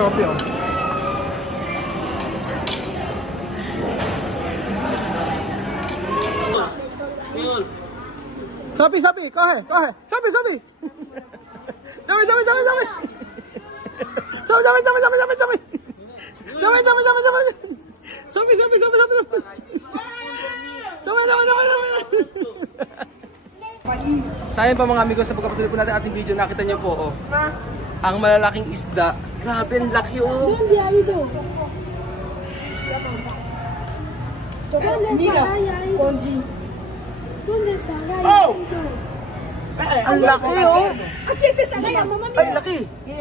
Sophie, oh. Sophie, Sophie, coge. Sophie, Sophie. Sophie. Sayang pa mga amigo, sa pagkapatuloy po natin ating video, nakita niyo po, oh. Ang malalaking isda. Grabe, ang laki, oh. Oh! Ang laki, oh! Ay, laki! ¡Qué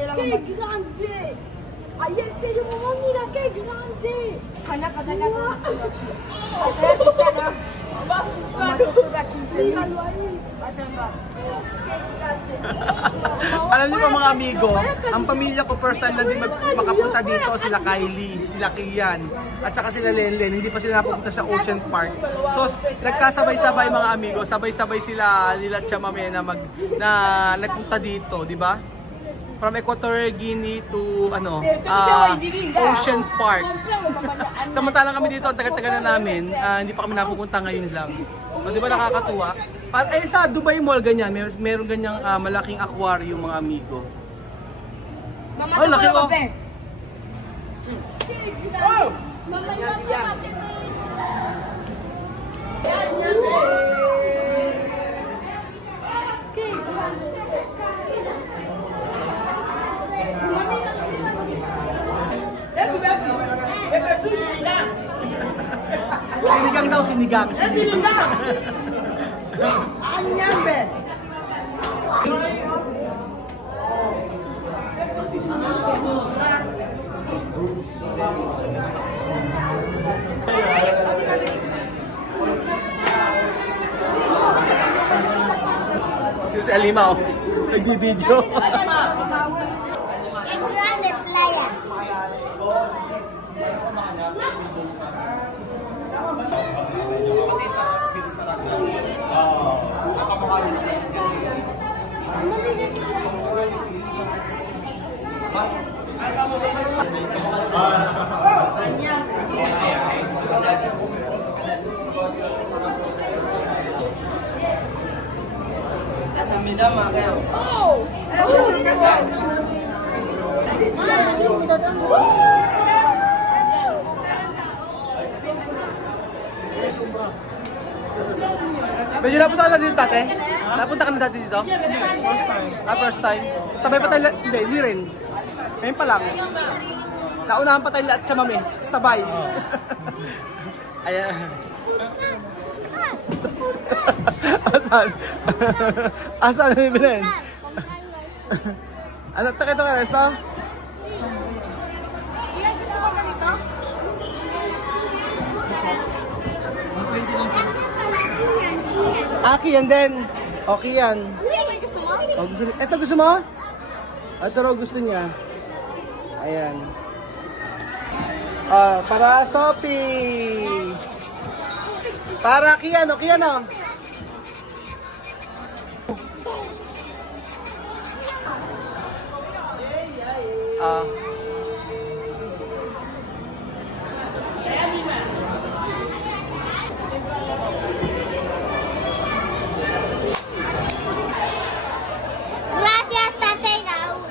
grande! ¡Ahí está el mamá! ¡Mira qué grande! Alam niyo ba mga amigo, ang pamilya ko first time lang din makapunta dito, sila Kylie, sila Kian, at saka sila Lenlen, hindi pa sila napupunta sa Ocean Park. So nagkasabay-sabay mga amigo, sabay-sabay sila nila Chamame na nagpunta dito, di ba? From Equatorial Guinea to Ocean Park. Samantalang kami dito, tagal-tagal na namin, hindi pa kami napupunta ngayon lang. O, di ba nakakatuwa? Sa Dubai Mall ganyan, meron ganyang malaking aquarium mga amigo. Ay, laki ko! Oh! Sinigang daw, sinigang. Sinigang! Anyambe! Ito si Alima, oh. Nag-video. En grande playa. Medyo napunta ka na dito, tate? Napunta ka na dati dito? First time. First time. Sabay pa tayo, hindi rin. Ngayon pa lang. Naunahan pa tayo lahat siya, mami. Sabay. Ayan. Asan? Asan na yung bilhin? Ano, takito ka, Resto? Aki yan din. Okay yan. Oh, ito gusto mo? Ito raw gusto niya. Ayan. Para Sophie. Para Kian, okay yan, oh. Gracias, Tate Raúl.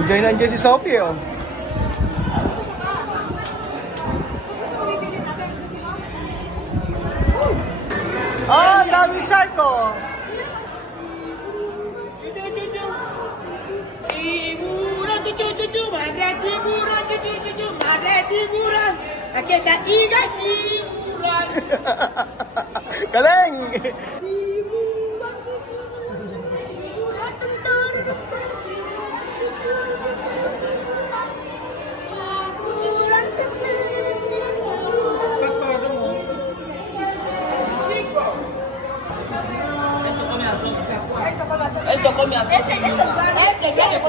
Enjoy na enjoy si Sophie, oh. Oh, ang daming shark, oh. Galing!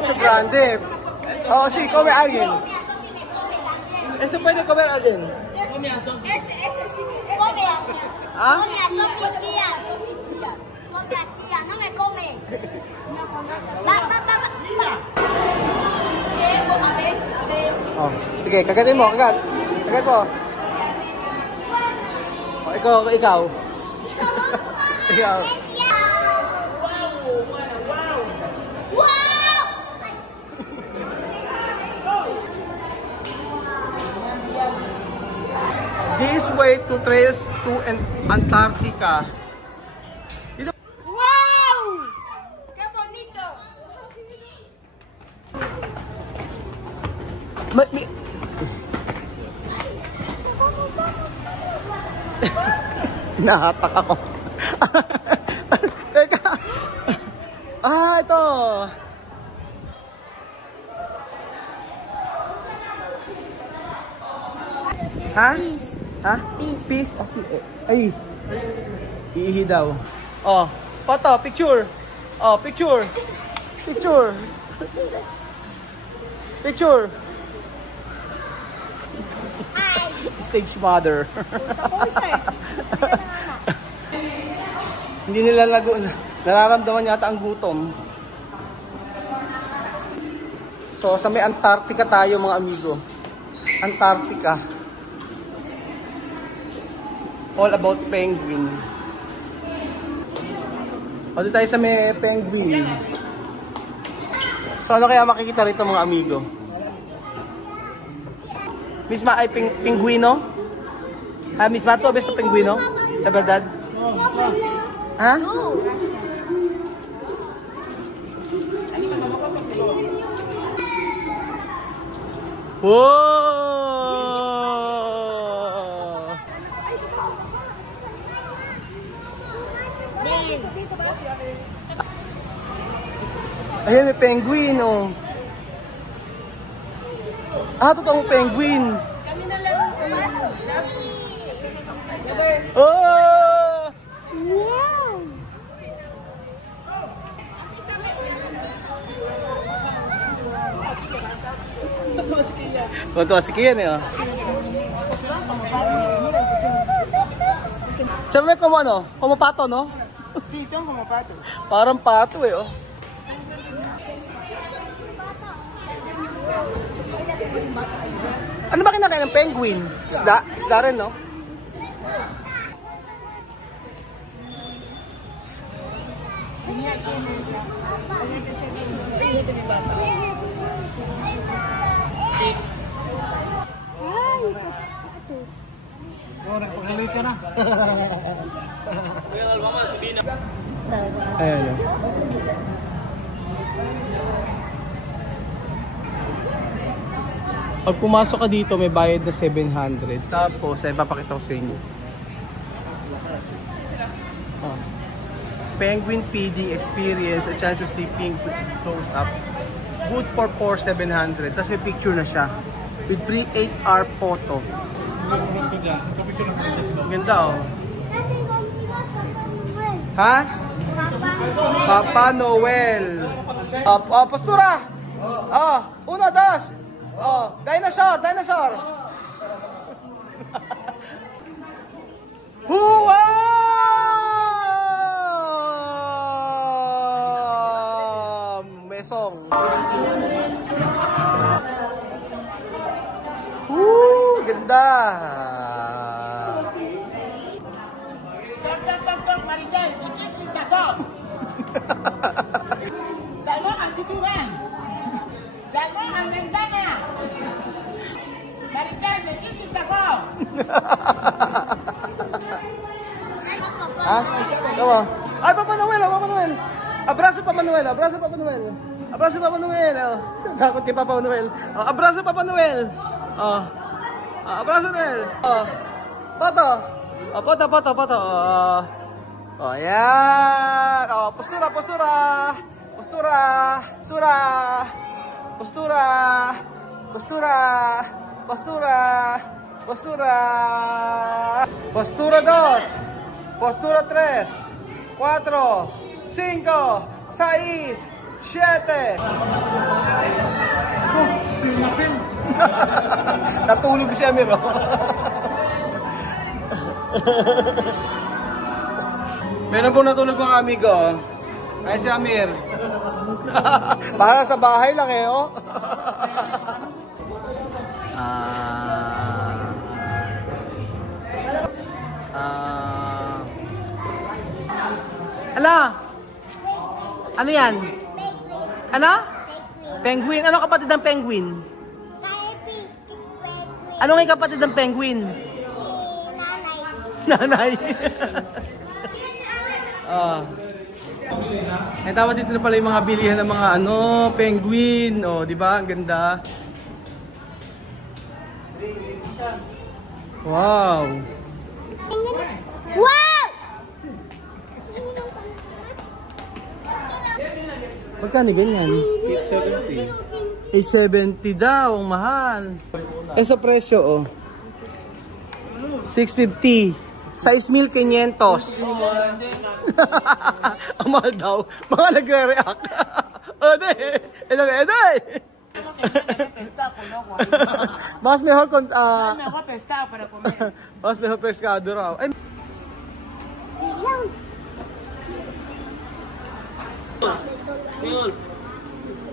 Ese grande. Oh, sí, come alguien. Ese puede comer alguien. Este sí que come aquí. ¿Ah? Come a Sophie. Come aquí, no me come. Va. Sige, kagatin mo, kagat. Kagat mo. Oh, ikaw. Ikaw. This way to trails to Antarctica. Dito. Wow! ¡Qué bonito! Nahatak ako. Teka. Ito. Ha? Ha? Peace. Ay. Iihi daw. Oh, photo, picture. Oh, picture. Stage mother. Hindi nila nararamdaman yata ang gutom. So, sa may Antarctica tayo mga amigo. Antarctica. All about penguin. O, dito tayo sa may penguin. So, ano kaya makikita rito mga amigo? Misma ay pingguino? Ha, misma to beso pingguino? La verdad? Ha? Wow! Ayan, may penguin, oh. Totoong penguin. Kami na lang. Oh! Wow! Tuntua si Kian, eh, oh. Sabi como ano? Como pato, no? Sí, son como patos. Parang pato, eh, oh. Ano ba kinakain ng penguin? Isda? Isda rin, no? Paghaluy ka na. Ayan, oh. Pag pumasok ka dito, may bayad na 700. Tapos, ay papakita ko sa inyo. Oh. Penguin feeding experience, a chance of sleeping close up. Good for 700. Tapos may picture na siya. With free 8-hour photo. Ganda, oh. Ha? Papa Noel. Postura. Uno, dos. Dinosaur. Hua! Mesong. Ganda. Maritel, muchis mi sacó. Salmón al piturán. Salmón al ventana. Maritel, muchis mi sacó. Ha? Tawa. Ay, Papa Noel. Abrazo, Papa Noel. Oh. Takot kay Papa Noel. Oh, abrazo, Papa Noel. Oh. Abrazo, Noel. Oh. Foto. Oh, foto. Oh, yan. Oh, postura. Postura 2. Postura 3. 4. 5. 6. 7. Natulog si Amir, oh. Meron pong natulog mga amigo. Ay si Amir. Para sa bahay lang, eh, oh. Ano yan? Penguin. Ano? Penguin. Penguin. Ano kapatid ng penguin? Penguin. Ano nga yung kapatid ng penguin? Nanay. Nanay. Eh tapos ito na pala yung mga bilihan ng mga ano, penguin. Oh, di ba? Ang ganda. Wow. Wow! Magkano ganyan? 870 daw, ang mahal. Eh sa presyo, oh. 650. Size meal 500. Ang mahal daw. Mga nagre-react. Ode! Ede! Mas mejor con... Mejor pescado para comer. Mas mejor pescado raw. Ay,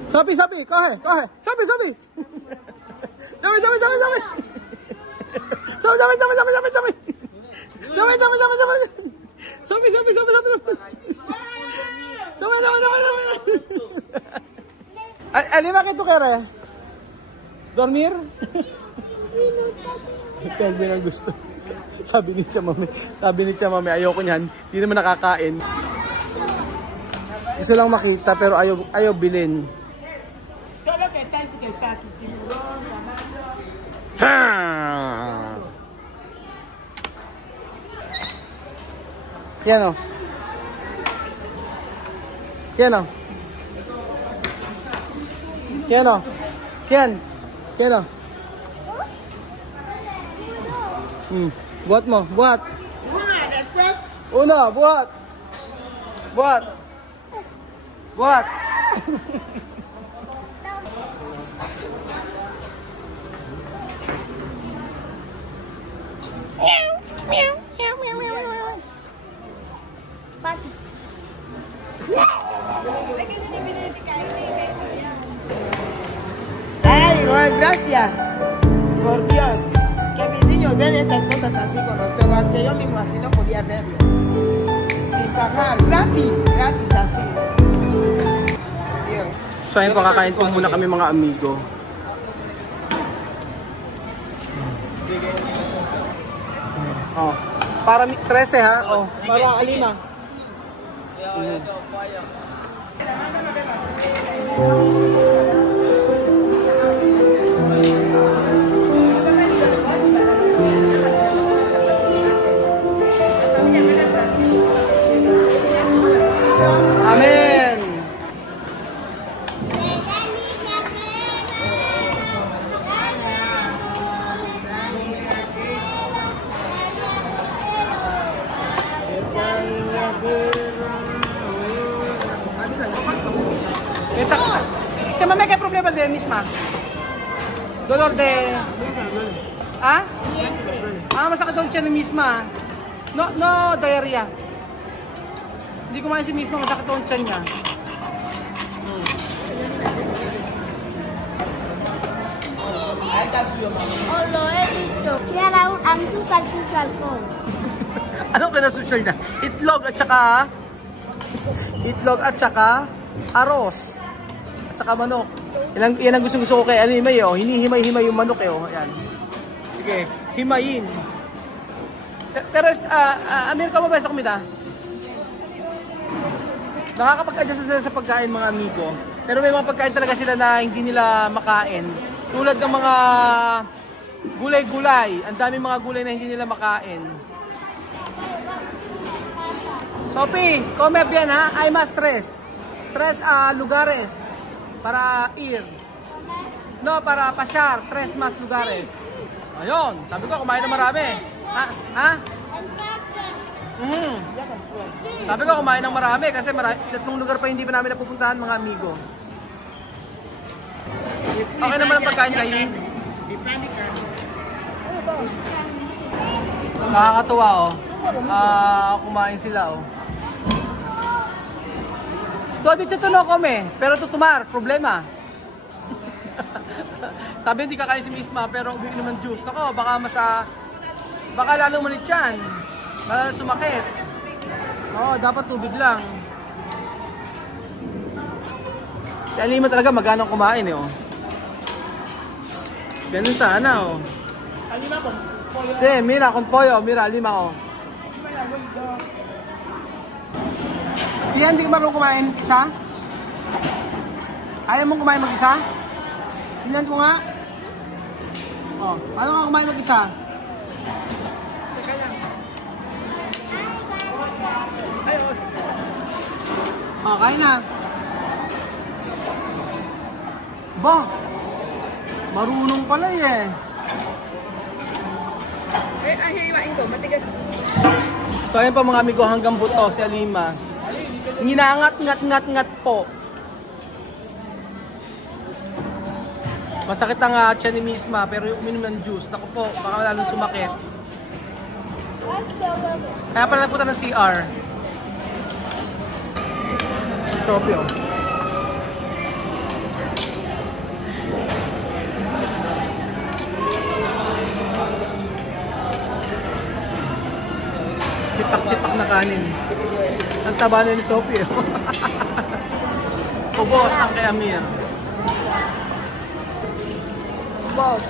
sabi! Kohe! Sabi! Sabi! Alima que tú quieres? Dormir? Penguin ang gusto. Sabi ni Tia Mami, ayoko niyan. Hindi naman nakakain. Gusto lang makita pero ayaw bilhin. Todo lo que está es que está aquí. Tiburón, camarón. Yan o. Yan o. Yan o. Yan. Yan o. Buat mo. Buat. Uno. Buat. Buat. Buat. Ay, no, gracias. Por Dios. Que mis niños ven esas cosas así con nosotros, aunque yo mismo así no podía verlo. Sin pagar, gratis así. Dios. So ayun, pakakain po muna kami mga amigo. Oh, para 13 ha? Oh, para Alima. Amen. Tia Mami, ¿qué problema de misma? Dolor de... Ah? Masakit daw siya ng misma. No, diarrhea. Hindi kumain si misma, masakit daw siya niya. Oh, lo he visto. Quiero ang susal ko. Ano kinasusyal na? Itlog at saka arroz. At saka manok. Yan ang gusto ko kay Alima eh. Oh. Hinihimay-himay yung manok eh. Oh. Ayan. Sige, himayin. Pero, Amir ka ba sa kumita? Nakakapag-adjust sila sa pagkain mga amigo. Pero may mga pagkain talaga sila na hindi nila makain. Tulad ng mga gulay-gulay. Ang daming mga gulay na hindi nila makain. Sophie, come bien ha. Hay más tres lugares para ir. No, para pasyar. 3 más lugares. Ayun, sabi ko kumain na marami. Ha? Sabi ko kumain ng marami kasi 3 lugar pa hindi pa namin napupuntahan mga amigo. Okay naman ang pagkain kayo. Nakakatuwa oh. Kumain sila oh. Todo dito no come, pero tutumar, problema. Sabi hindi kakain si Misma pero ubi naman juice. Nako, baka lalong manit yan. Baka sumakit. Oo, dapat tubig lang. Si Alima talaga maganang kumain eh, oh. Ganun sana, oh. Alima con pollo. Si, mira, con pollo. Mira, Alima, oh. Kaya hindi ka marunong kumain isa? Ayaw mong kumain mag-isa? Tingnan ko nga. Oh, paano ka kumain mag-isa? Teka lang. Oh, kain na. Ba? Marunong pala eh. Ang hihiwain ko, matigas. So ayun pa mga amigo, hanggang buto si Alima. Nginangat-ngat-ngat-ngat po. Masakit ang tiyan ni Misma, pero yung uminom ng juice, naku po, baka lalong sumakit. Kaya pala nagpunta ng CR. Sophie, oh. Tipak-tipak na kanin. Ang taba na ni Sophie. Ubos ang kay Amir. Boss.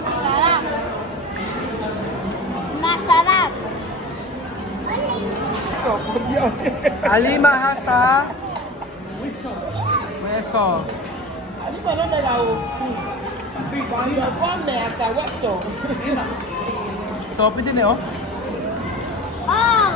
Masarap. Masarap. Alima hasta. Meso. Alima no me la cuando come hasta hueso. Sophie din eh, oh. Oh.